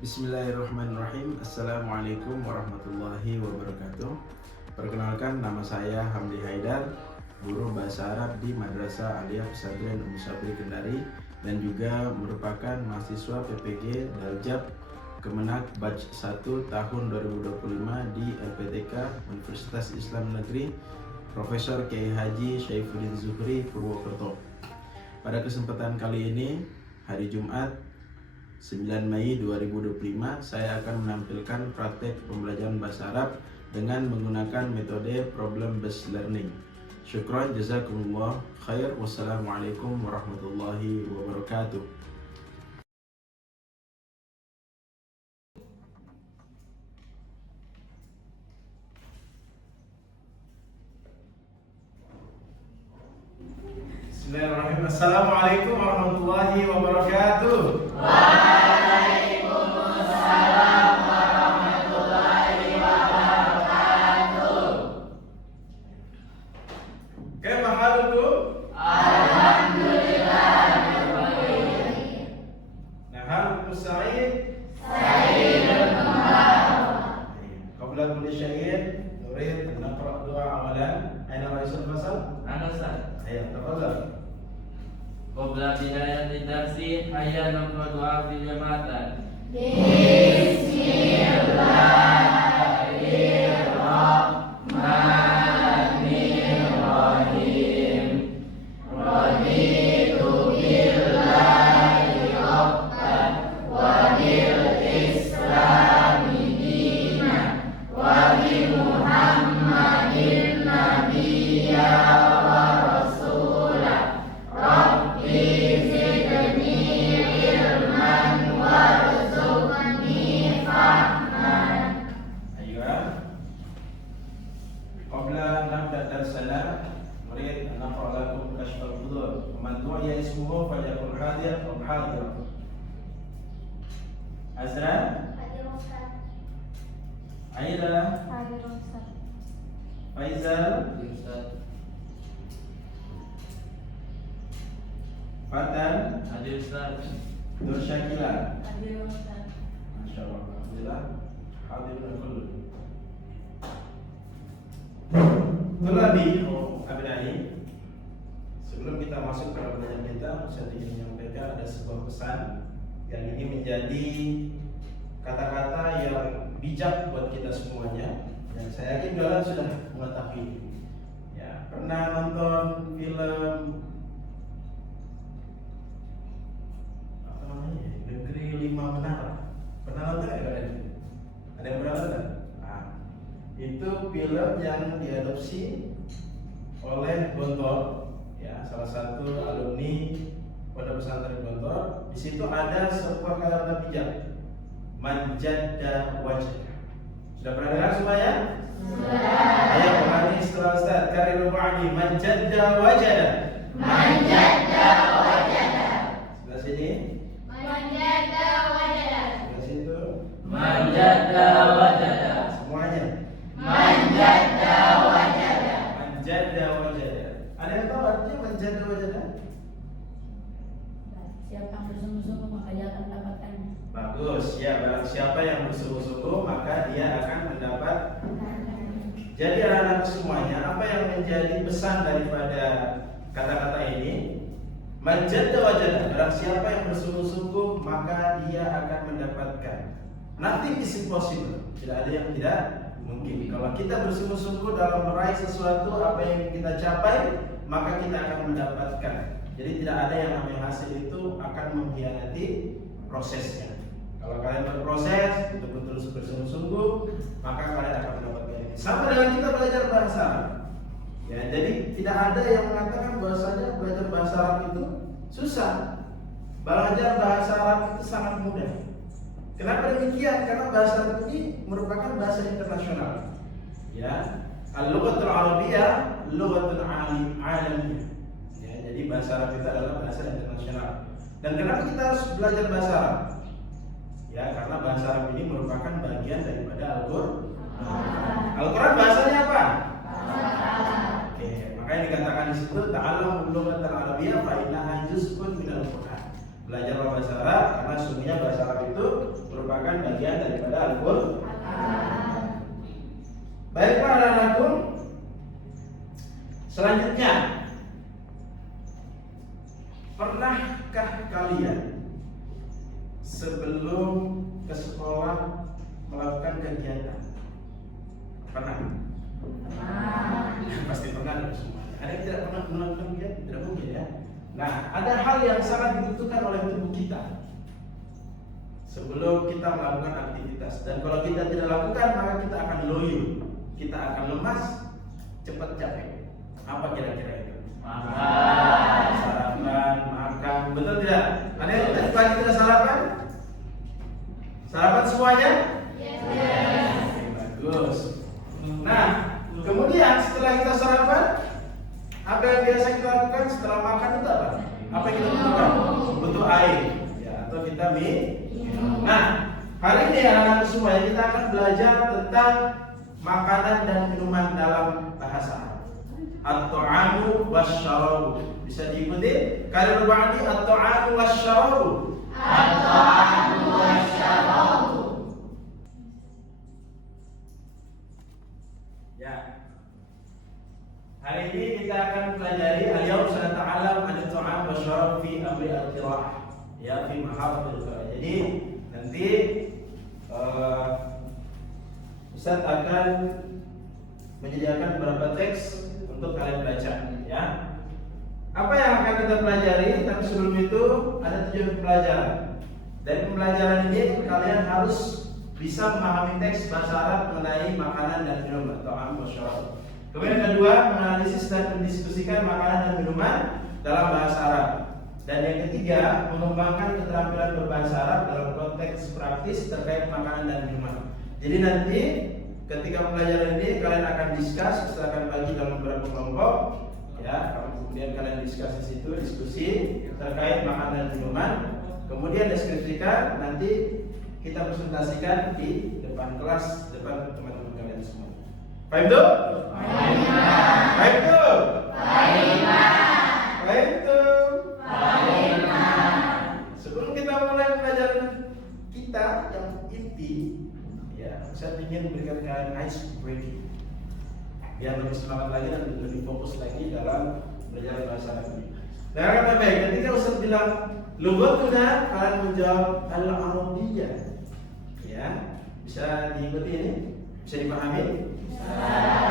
Bismillahirrahmanirrahim. Assalamualaikum warahmatullahi wabarakatuh. Perkenalkan, nama saya Hamdi Haidar, guru bahasa Arab di Madrasah Aliyah Pesantren Ummu Sabri Kendari dan juga merupakan mahasiswa PPG Daljab Kemenak Batch 1 tahun 2025 di LPTK Universitas Islam Negeri Profesor Kiai Haji Syaifuddin Zuhri Purwokerto. Pada kesempatan kali ini, hari Jumat 9 Mei 2025, saya akan menampilkan praktek pembelajaran bahasa Arab dengan menggunakan metode problem based learning. Syukran, jazakumullah khair. Wassalamualaikum warahmatullahi wabarakatuh. Bismillahirrahmanirrahim. Assalamualaikum warahmatullahi wabarakatuh. Waalaikumsalam warahmatullahi wabarakatuh. Kaifa halukum? Alhamdulillah. Nahalukum sa'id? Sa'idun mubarak. Qabla kulli syai'in nurid an naqra du'a awalan. Aina ra'isul fasal? Ana Ustaz. Ayo, tafadhal. Qabla bidayati darsi hayya naqra du'a fil jama'atan. Bismillahirrahmanirrahim. Raditu billahi rabban wa bil islami dinan wa bi Muhammadin nabiyya wa rasulah. Rabbi zidni ilman warzuqni fahman. Ayuh. Qabla nabda darsana nurid an naqra lakum kashf al-hudur. Man du'iya ismuhu falyakun hadir aw hadir. Azra, Hadir Ustaz. Aida, Hadir Ustaz. Faizal, Ustaz. Fatan, Hadir Ustaz. Nur Syakila. Hadir Ustaz. Masyaallah, alhamdulillah. Hadirun kullu. Tulabi Abdai. Sebelum kita masuk ke pelajaran kita, saya ingin menyampaikan ada sebuah pesan yang ini menjadi kata-kata yang bijak buat kita semuanya. Dan saya yakin kalian sudah mengetahui. Ya, pernah nonton film apa namanya? Negeri Lima Menara. Pernah nonton nggak kalian? Ada yang pernah nonton? Nah, itu film yang diadopsi oleh Gontor, ya, salah satu alumni Pondok Pesantren Gontor. Di situ ada sebuah kata-kata bijak, manjadda wajah. Sudah pernah dengar semuanya? Sudah. Ayo kembali setelah Ustaz. Kariru ba'di, manjadda wajada. Manjadda wajada. Sebelah sini, Manjadda wajada. sebelah situ, Manjadda wajada. semuanya. Manjadda wajada. Manjadda wajada. Ada yang tahu artinya manjadda wajada? Siapa yang bersungguh-sungguh maka dia akan mendapatkannya. Bagus, ya, barang siapa yang bersungguh-sungguh maka dia akan mendapat. Jadi anak-anak semuanya, apa yang menjadi pesan daripada kata-kata ini? Manjadda wajada. Barang siapa yang bersungguh-sungguh maka dia akan mendapatkan. Nothing is impossible. Tidak ada yang tidak mungkin. Kalau kita bersungguh-sungguh dalam meraih sesuatu, apa yang ingin kita capai, maka kita akan mendapatkan. Jadi tidak ada yang namanya hasil itu akan mengkhianati prosesnya. Kalau kalian berproses, betul-betul bersungguh-sungguh, maka kalian akan mendapatkan ini. Sama dengan kita belajar bahasa Arab. Ya, jadi tidak ada yang mengatakan bahwasanya belajar bahasa Arab itu susah. Belajar bahasa Arab itu sangat mudah. Kenapa demikian? Karena bahasa Arab ini merupakan bahasa internasional. Ya, al-lughatul arabiyyah lughatul alamiyah. Ya, jadi bahasa Arab itu adalah bahasa internasional. Dan kenapa kita harus belajar bahasa Arab? Ya, karena bahasa Arab ini merupakan bagian daripada Al-Qur'an. Al-Qur'an bahasanya apa? Oke, makanya dikatakan di situ ta'allamul lughatal arabiyyah fa innaha juz'un minal Qur'an. Belajar bahasa Arab karena sesungguhnya bahasa Arab itu merupakan bagian daripada Al-Qur'an. Baiklah anak-anakku, selanjutnya, pernahkah kalian sebelum ke sekolah melakukan kegiatan? Pernah? Pasti pernah dong semuanya. Ada yang tidak pernah melakukan kegiatan? Tidak mungkin ya. Nah, ada hal yang sangat dibutuhkan oleh tubuh kita sebelum kita melakukan aktivitas. Dan kalau kita tidak lakukan, maka kita akan loyo, kita akan lemas, cepat capek. Apa kira-kira itu? Makan. Sarapan, makan, betul tidak? Ada yang tadi pagi tidak sarapan? Sarapan semuanya? Oke, bagus. Nah, kemudian setelah kita sarapan, apa yang biasa kita lakukan setelah makan itu apa? Apa yang kita butuhkan? Butuh air, ya, atau kita minum. Nah, hari ini anak-anak semua kita akan belajar tentang makanan dan minuman dalam bahasa Arab. At-ta'amu wasyarabu. Bisa diikuti? Kalian ba'di at-ta'amu wasyarabu. At-ta'amu wasyarabu. Ya. Hari ini kita akan pelajari al-yawm sanata'alam an-ta'am wasyarab fi amri al-qira'ah. Ya, fi mahafil al-qira'ah. Jadi nanti Ustaz akan menyediakan beberapa teks untuk kalian baca, ya. Apa yang akan kita pelajari? Tapi sebelum itu ada tujuan pembelajaran. Dari pembelajaran ini kalian harus bisa memahami teks bahasa Arab mengenai makanan dan minuman atau wasyarab. Kemudian kedua, menganalisis dan mendiskusikan makanan dan minuman dalam bahasa Arab. Dan yang ketiga, mengembangkan keterampilan berbahasa Arab dalam konteks praktis terkait makanan dan minuman. Jadi nanti ketika pembelajaran ini kalian akan diskus, kita akan bagi dalam beberapa kelompok, ya. Kemudian kalian diskus di situ, diskusi terkait makanan dan minuman. Kemudian deskripsikan, nanti kita presentasikan di depan kelas, depan teman-teman kalian semua. Paham tuh? Paham tuh? Paham tuh? Sebelum kita mulai pelajaran kita yang inti, ya, saya ingin berikan kalian ice breaking biar lebih semangat lagi dan lebih fokus lagi dalam belajar bahasa Arab ini. Nah, kata baik, ketika Ustaz bilang lughatuna, kalian menjawab al-arabiyyah. Ya, bisa diikuti ini? Bisa dipahami?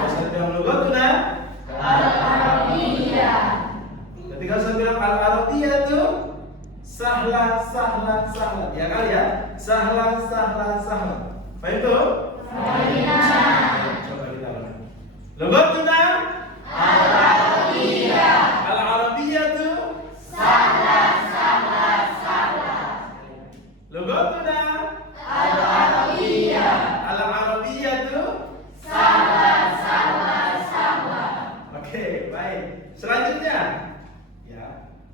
Ustaz bilang lughatuna Al-Arabiyyah. Ketika Ustaz bilang al-arabiyyah itu sahlan. Ya kali ya? Sahlan. Paham itu? Coba kita ulang. Lughatuna Al-Arabiyyah. al-arabiyyah itu Sahlan. lughatuna Al-Arabiyyah. al-arabiyyah itu Sahlan. Oke, baik. Selanjutnya, ya.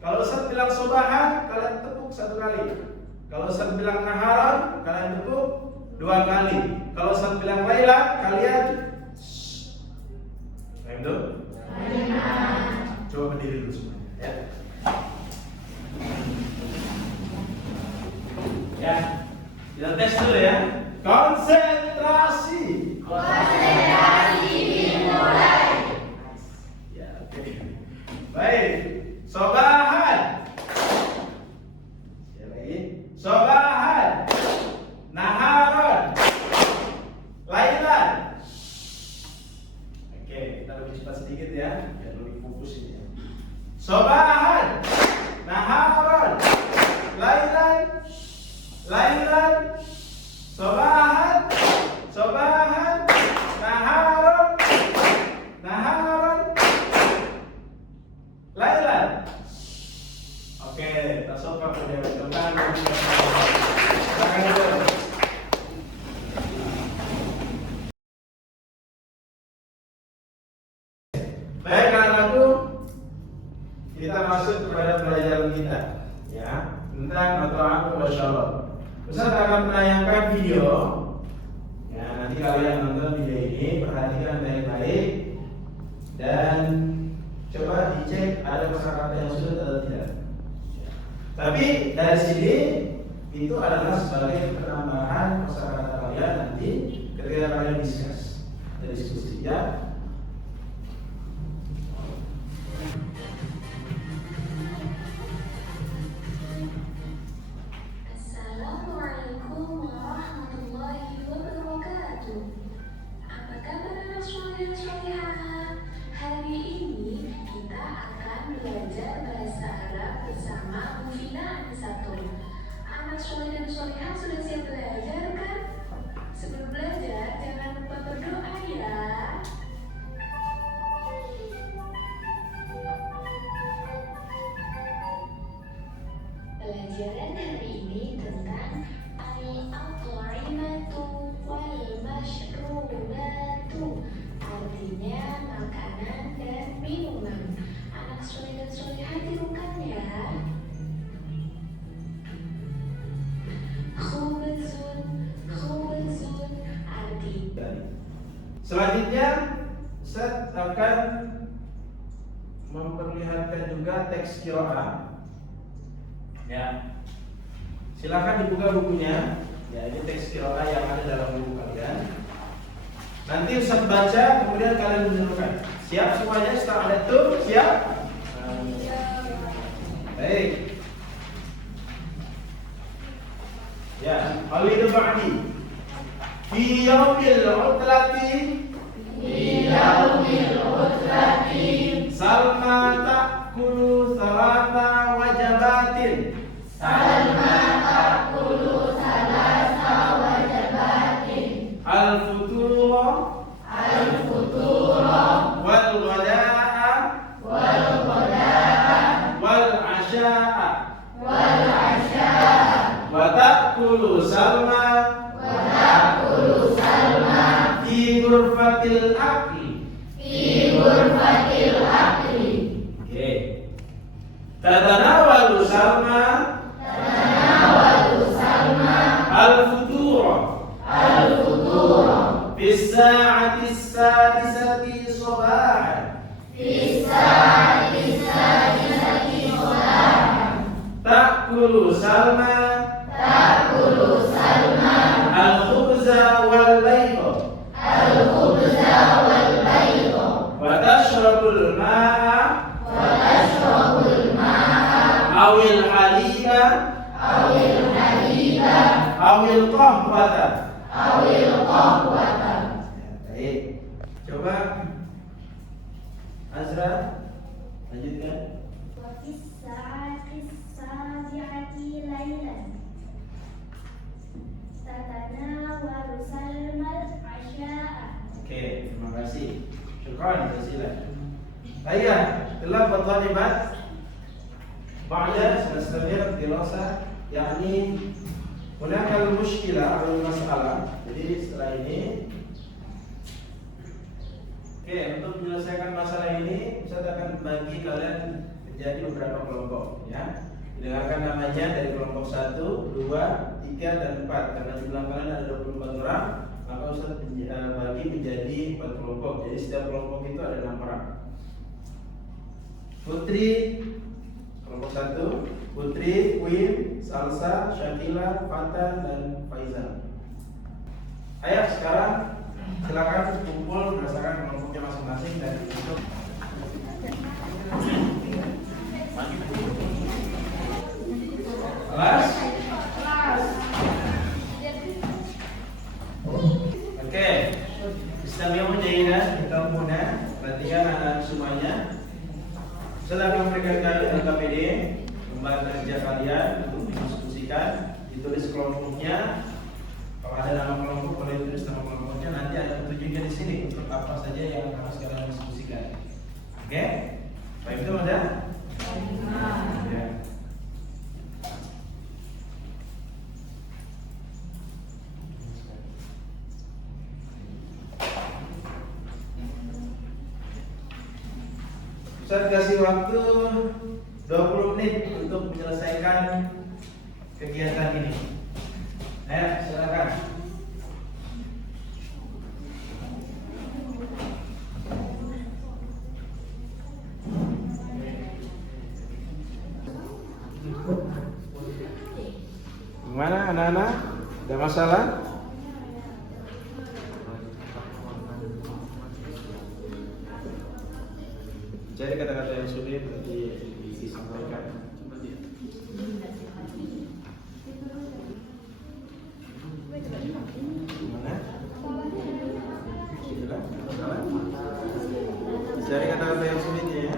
Kalau Ustaz bilang sobahan, kalian tepuk satu kali. Kalau Ustaz bilang naharan, kalian tepuk dua kali. Kalau Ustaz bilang laila, kalian paham tuh? Coba berdiri dulu semuanya, ya. Ya, kita tes dulu ya. Konsentrasi. Konsentrasi dimulai. Ya, oke. Baik. Sobahan. Sekali lagi. Sobahan. Naharon. Lailan. Oke, kita lebih cepat sedikit ya, biar lebih fokus ini ya. Sobahan. Naharon. Lailan. Sobahan. Naharon. Lailan. Oke, tasawuf kemudian depan. Silakan dulu. Baik anak-anakku, kita masuk kepada pelajaran kita, ya, tentang at-ta'am wasyarab. Ustaz akan menayangkan video. Ya, nanti kalian nonton video ini, perhatikan baik-baik dan coba dicek ada kosakata yang sulit atau tidak. Tapi dari sini itu adalah sebagai penambahan kosakata kalian nanti ketika kalian diskusi ya. Assalamualaikum warahmatullahi wabarakatuh. Apa kabar anak soleh dan solehah? Hari ini kita akan belajar bahasa Arab bersama Mufina Anisatul. Anak soleh dan solehah sudah siap belajar kan? Sebelum belajar jangan lupa berdoa ya. Pelajaran hari ini tentang al-at'imatu wal mashrubatu, artinya makanan dan minuman. Anak soleh dan solehah tirukan ya. Khubzun arti. Selanjutnya Ustaz akan memperlihatkan juga teks qiraah. Ya, silakan dibuka bukunya. Ya, ini teks qiraah yang ada dalam buku kalian. Nanti Ustaz baca, kemudian kalian menirukan. Siap semuanya? Setelah ada itu, siap? Baik. Ya, Alidu ba'di. Fi yaumil utlati Salma ta'kulu salata wajabatin. Al-futura wal ghada'a wal 'asha'a wa ta'kulu salma fi ghurfatil akli. Oke. Tatanawalu salma al-futura fi as-sa'ati as-sadisati sabahan. Ta'kulu salma al-khubza wal bayda wa tashrabul ma'a awil haliba awil qahwata. Baik. Coba Azra lanjutkan. Oke, terima kasih. Syukran jazilan. Ayah, telah bertalibat ba'da semester dirasa, yakni hunaka al-mushkilah atau masalah. Jadi setelah ini, oke, untuk menyelesaikan masalah ini, Ustaz akan bagi kalian menjadi beberapa kelompok, ya. Dengarkan namanya dari kelompok 1, 2, 3, dan 4. Karena jumlah kalian ada 24 orang, maka Ustaz bagi menjadi 4 kelompok. Jadi setiap kelompok itu ada 6 orang. Putri, kelompok 1, Putri, Queen, Salsa, Syakila, Fatan, dan Faizal. Ayah, sekarang silakan kumpul berdasarkan kelompoknya masing-masing dan untuk kelas. Oke, Bismillahirrahmanirrahim jadilah kita muna perhatikan anak semuanya. Saya akan memberikan kalian LKPD lembar kerja kalian untuk didiskusikan, ditulis kelompoknya. Kalau ada nama kelompok boleh tulis nama kelompoknya. Nanti ada petunjuknya di sini untuk apa saja yang harus kalian diskusikan. Oke, baik itu ada. Ya. Ustaz kasih waktu 20 menit untuk menyelesaikan kegiatan ini. Ayo, silakan. Gimana anak-anak? Ada masalah? Jadi kata-kata yang sulit disampaikan. Gimana? Itulah. Cari kata-kata yang sulitnya ya.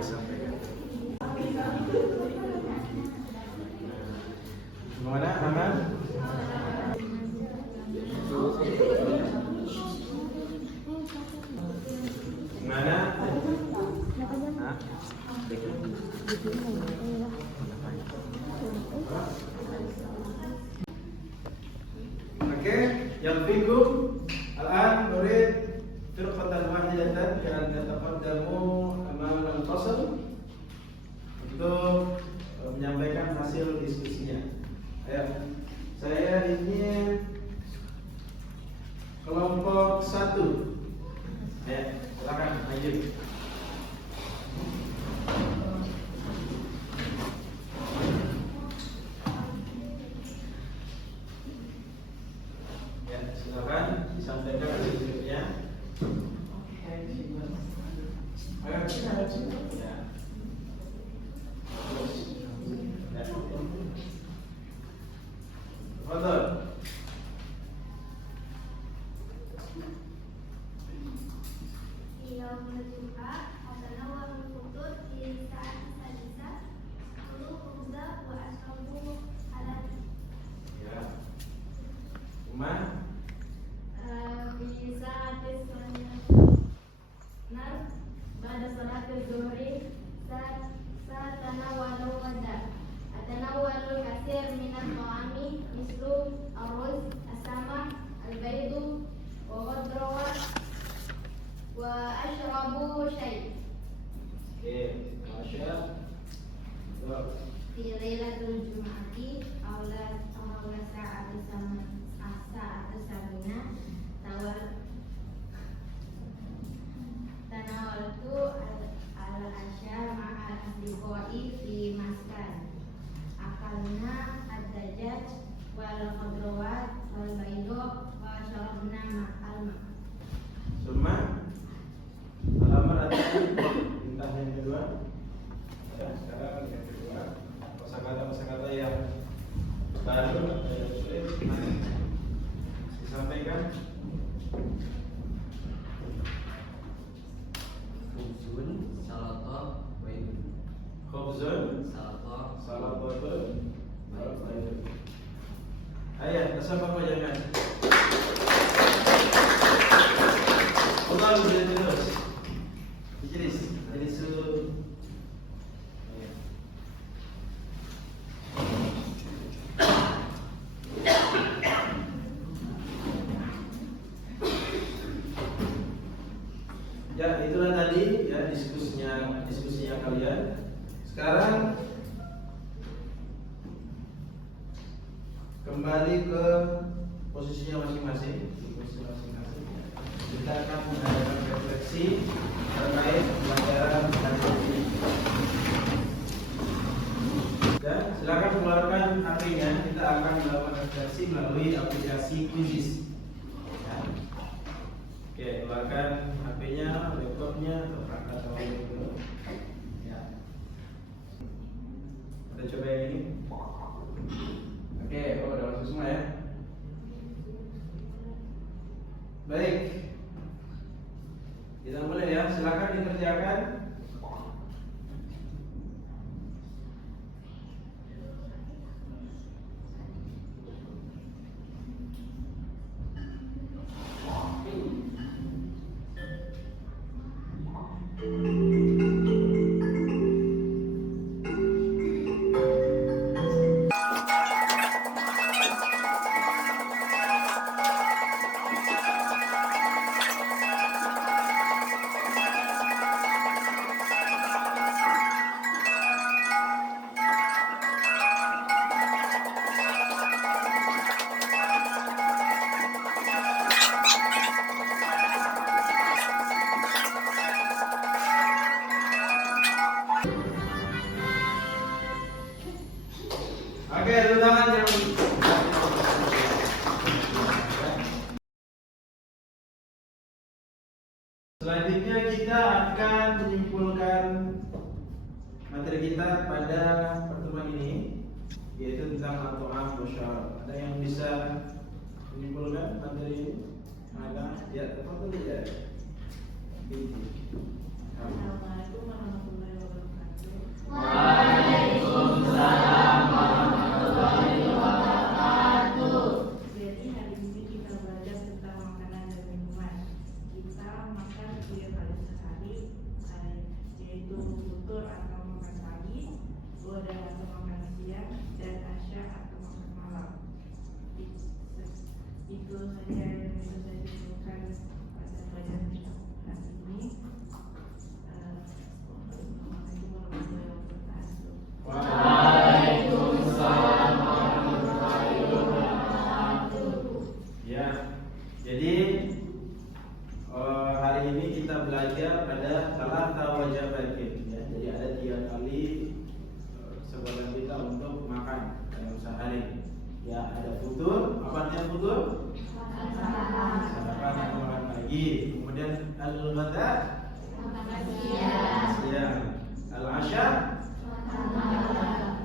Disampaikan. Gimana, aman? Gimana? Hah? Oke, yang fikum al-an nurid firqatan wahidatan yang yataqaddamu amam al-fasl untuk menyampaikan hasil diskusinya. Ayo, saya ingin kelompok 1. Ayo, silakan lanjut. Ya, silakan disampaikan hasilnya. Ayo, ya. Betul. يوم الجمعة أتناول الفطور في الساعة السادسة أكل خبز وأشرب حلال. Ya. Umar. في ساعة الثانية بعد صلاة الظهر سأتناول الغداء. أتناول الكثير من الطعام مثل الرز، السمك، البيض والخضروات وأشرب شاي. Oke, Masya. في ليلة الجمعة أول ساعة السابعة تناولت العشاء مع أصدقائي في مسكن. أكلنا الدجاج والخضروات والبيض وشربنا الماء. Summa halaman atas bintang yang kedua. Ya, sekarang yang kedua. Kosakata yang baru atau yang sulit disampaikan. Khubzun, salata, baydun. Khubzun, Salata, salatatun, baydun. Ayat, tasabbahu jangan. Allah boleh terus. Jadi ya, itulah tadi ya diskusinya kalian. Sekarang kembali ke posisinya masing-masing. Kita akan mengadakan refleksi terkait pelajaran hari ini. Dan silakan keluarkan HP-nya. Kita akan melakukan refleksi melalui aplikasi Quizzes. Ya. Oke, keluarkan HP-nya, laptopnya, atau perangkat elektronik dulu. Ya. Kita coba yang ini. Oke, udah masuk semua ya. Baik. Kita mulai ya, silakan dikerjakan. kita akan menyimpulkan materi kita pada pertemuan ini, yaitu tentang at-ta'am wa syarab. Ada yang bisa menyimpulkan materi ini? Ada? Ya, tafadhol ya. Assalamualaikum warahmatullahi wabarakatuh. Waalaikumsalam warahmatullahi wabarakatuh. Jadi hari ini kita belajar tentang makanan dan minuman. Kita makan 3 kali sehari, yaitu futur atau makan pagi, ghoda atau makan siang, dan asya atau makan malam. Itu saja yang bisa saya sebutkan pada pelajaran kita hari ini. Assalamualaikum warahmatullahi wabarakatuh. Waalaikumsalam warahmatullahi wabarakatuh. Ya, jadi hari ini kita belajar pada talata wajabatin. Ya, jadi ada 3 kali sebulan kita untuk makan dalam sehari. Ya, ada futur. Apa artinya futur? Sarapan atau makan pagi. Kemudian al-ghada, siang. Al-asya,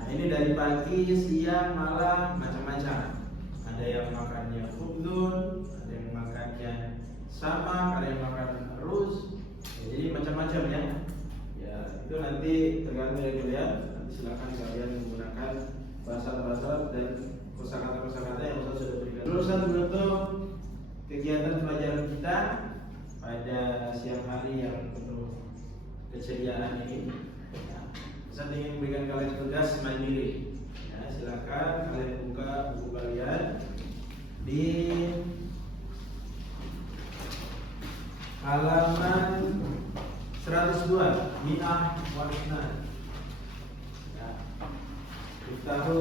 ini dari pagi, siang, malam, macam-macam. Ada yang makannya khubzun, ada yang makannya sama, ada yang makan ruz. Ya, jadi macam-macam ya. Ya, itu nanti tergantung dari kalian. Nanti silakan kalian menggunakan bahasa-bahasa dan kosakata-kosakata yang Ustaz sudah berikan. Lulusan menutup kegiatan pelajaran kita pada siang hari yang penuh keceriaan ini. Ya, Ustaz ingin memberikan kalian tugas mandiri. Ya, silakan kalian buka buku kalian di halaman 102, Mi'ah wa Isnan. Ya. Iftahu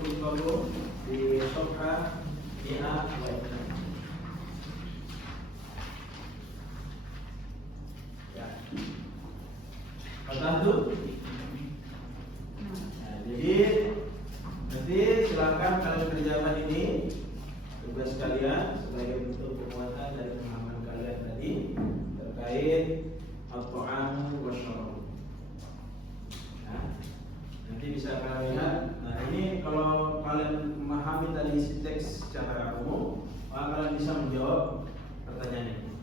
kutubakum di safha Mi'ah wa Isnan. Ya. Paham? Nah, jadi nanti silakan kalian kerjakan ini tugas kalian sebagai bentuk penguatan dari pemahaman kalian tadi terkait at-ta'am wa syarab. Nah, nanti bisa kalian lihat. Nah, ini kalau kalian memahami tadi isi teks secara umum, maka kalian bisa menjawab pertanyaan ini.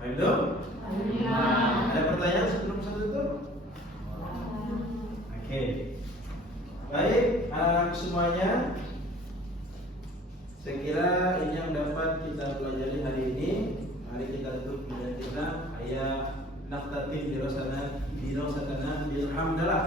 Baik dong? Ada pertanyaan sebelum satu itu? Oke. Baik, anak semuanya. Saya kira ini yang dapat kita pelajari hari ini. Mari kita tutup dengan kita ayat naqtatim dirasana bilhamdalillah.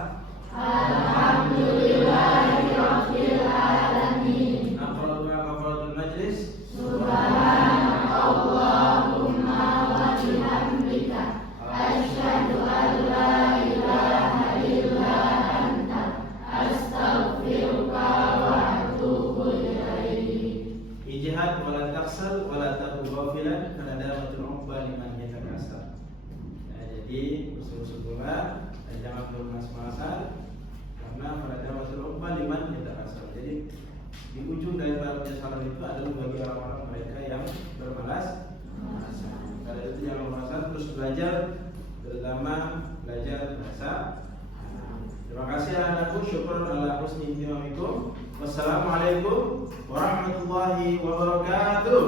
Alhamdulillahirabbil alamin. Naqra'ul majlis. Subhanakallahumma wa bihamdika asyhadu an la ilaha illa anta astaghfiruka wa atubu ilaik. Ijtihad wala taksal wala taku ghafilan karena damatul uqba liman yatakasal. Nah, jadi bersungguh-sungguhlah dan jangan bermalas-malasan karena pada damatul uqba liman yatakasal. Jadi di ujung dari bab penyesalan itu adalah bagi orang-orang mereka yang bermalas-malasan. Karena itu jangan bermalas-malasan, terus belajar, terutama belajar bahasa. Terima kasih anakku, syukur ala husni ihtimamikum. Wassalamualaikum warahmatullahi wabarakatuh.